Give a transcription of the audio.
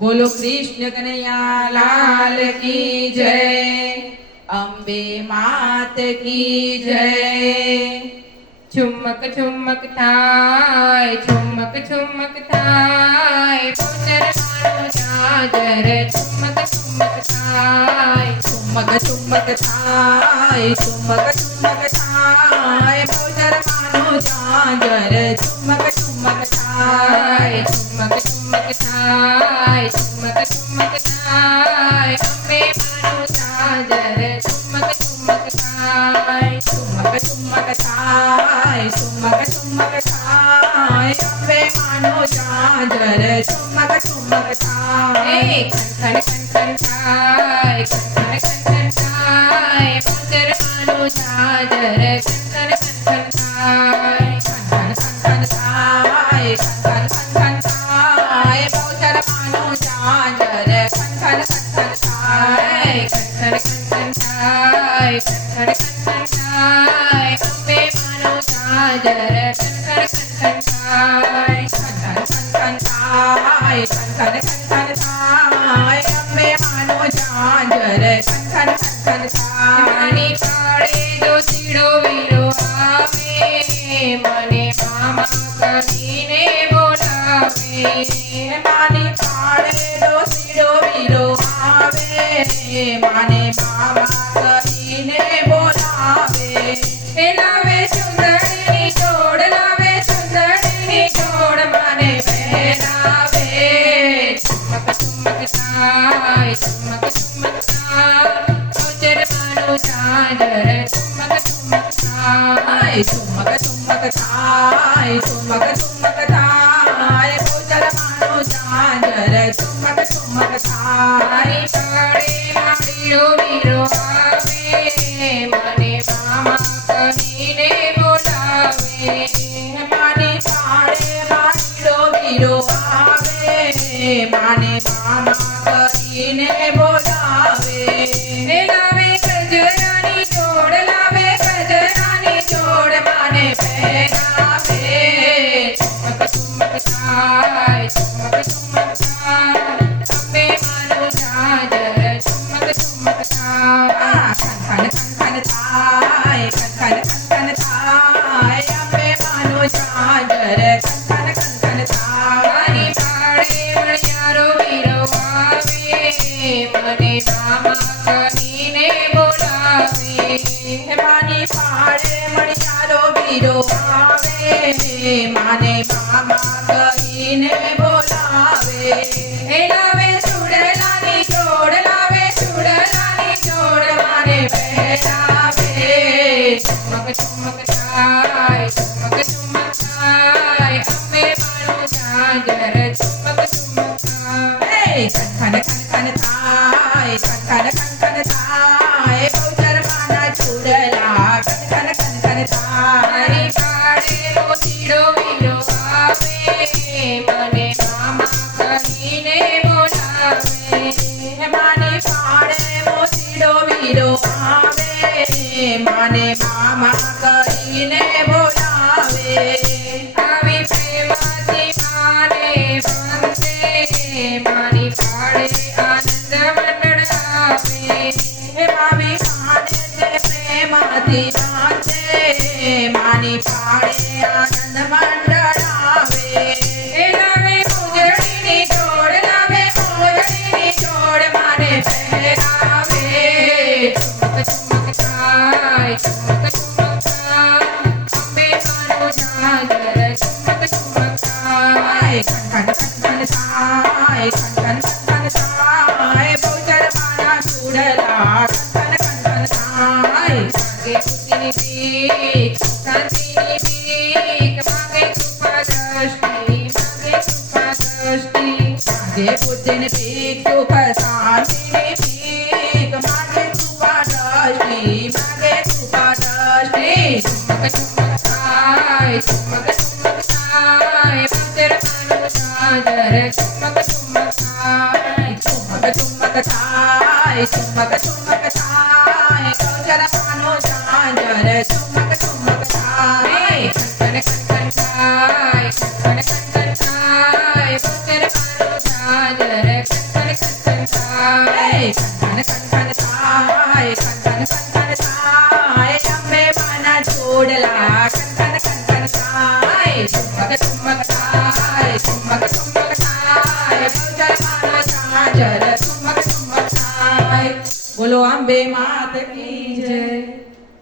बोलो कृष्ण कन्हैया लाल की जय। अम्बे मात की जय। झुमक झुमक थाय झुमक झुमक थाय बोचर मारो जाजर झुमक झुमक थाय झुमक झुमक थाय झुमक झुमक थाय बोचर मानो झांझर झुमक झुमक थाय झुमक झुमक थाय झुमक झुमक थाय अम्बे मारो जाजर झुमक झुमक थाय झुमक झुमक थाय झुमक झुमक थाय अम्बे मानो झांझर झुमक झुमक थाय खन खन खन थाय खन खन थाय बोचर मारो जाजर खन खन थाय खन खन थाय खन खन थाय बोचर मानो झांझर खन खन थाय खन खन थाय खन खन थाय अम्बे मानो जाजर खन खन थाय खन थाय खन थाय अम्बे मानो झांझर खन थाय मानी पाड़े जो सीड़ो वीरो आवे मने मामा कहीने बोलावे माने पाड़े दो सीड़ो वीरो आवे माने मामा कहीने बोलावे लावे सुंदरनी जोड़ लावे सुंदरनी जोड़ माने पहनावे चमक चमक थाय चमक चमक थाय बोचर मानो झांझर चमक चमक थाय झुमक झुमक थाय झुमक झुमक थाय बोचर मानो झांझर झुमक झुमक थाय पाड़े माड़ीरो वीरो आवे मने मामा कहीने बोलावे माने पाड़े माड़ीरो वीरो आवे माने मामा कहीने बोलावे लावे गजरानी जोड़ लावे गजरानी जोड़ माने पहनावे चमक चमक थाय चमक चमक थाय अम्बे मानो झांझर चमक चमक थाय खन थाय खन थाय अम्बे मानो झांझर खन थाय मानी पाड़े मणियारो वीरो आवे मने मामा कहीने बोलावे माने पाड़े मणियारो वीरो आवे माने मामा कहीने बोलावे लावे सुड़लानी जोड़ लावे सुड़लानी जोड़ माने पहनावे चमक चमक थाय चमक चमक थाय अम्बे मानो झांझर चमक चमक थाय खन थाय खन थाय बोचर माना छुड़ला खन थाय मानी पाड़े रो सीड़ो वीरो आवे मने मामा कहीने बोलावे माने पाड़े मोसीडो वीरो आवे माने मामा कहीने बोलावे आवे प्रेमाती माने वंदे मानी पाड़े आनंद मंडल आवे मामी पाड़े से प्रेमाती बांधे माने पाड़े आनंद मंडल आवे लावे मोजड़ी जोड़ लावे मोजड़ी जोड़ माने पहनावे चमक चमक थाय चमक चमक थाय अम्बे मानो झांझर चमक चमक थाय खन थाय बोचर माना छुड़ला खन थाय मागे पुतिनी भीख कांतिनी भीख मागे कृपा दृष्टि मागे कृपा दृष्टि मागे बुद्धिन भीख सुख शांतिनि भीख मागे कृपा दृष्टि मागे कृपा दृष्टि चमक चमक थाय चमक चमक थाय बोचर मानो झांझर चमक चमक थाय झुमक झुमक थाय झुमक झुमक थाय बोचर मानो झांझर झुमक झुमक थाय खन खन थाय खन खन थाय बोचर मानो झांझर ખન થાય ખન ખન થાય ખન ખન થાય અંબે માના ચોડલા ખન ખન થાય ઠુમક ઠુમક થાય ઠુમક ઠુમક થાય ગૌચર માનો ઝાંઝર ઠુમક ઠુમક થાય બોલો અંબે માત કી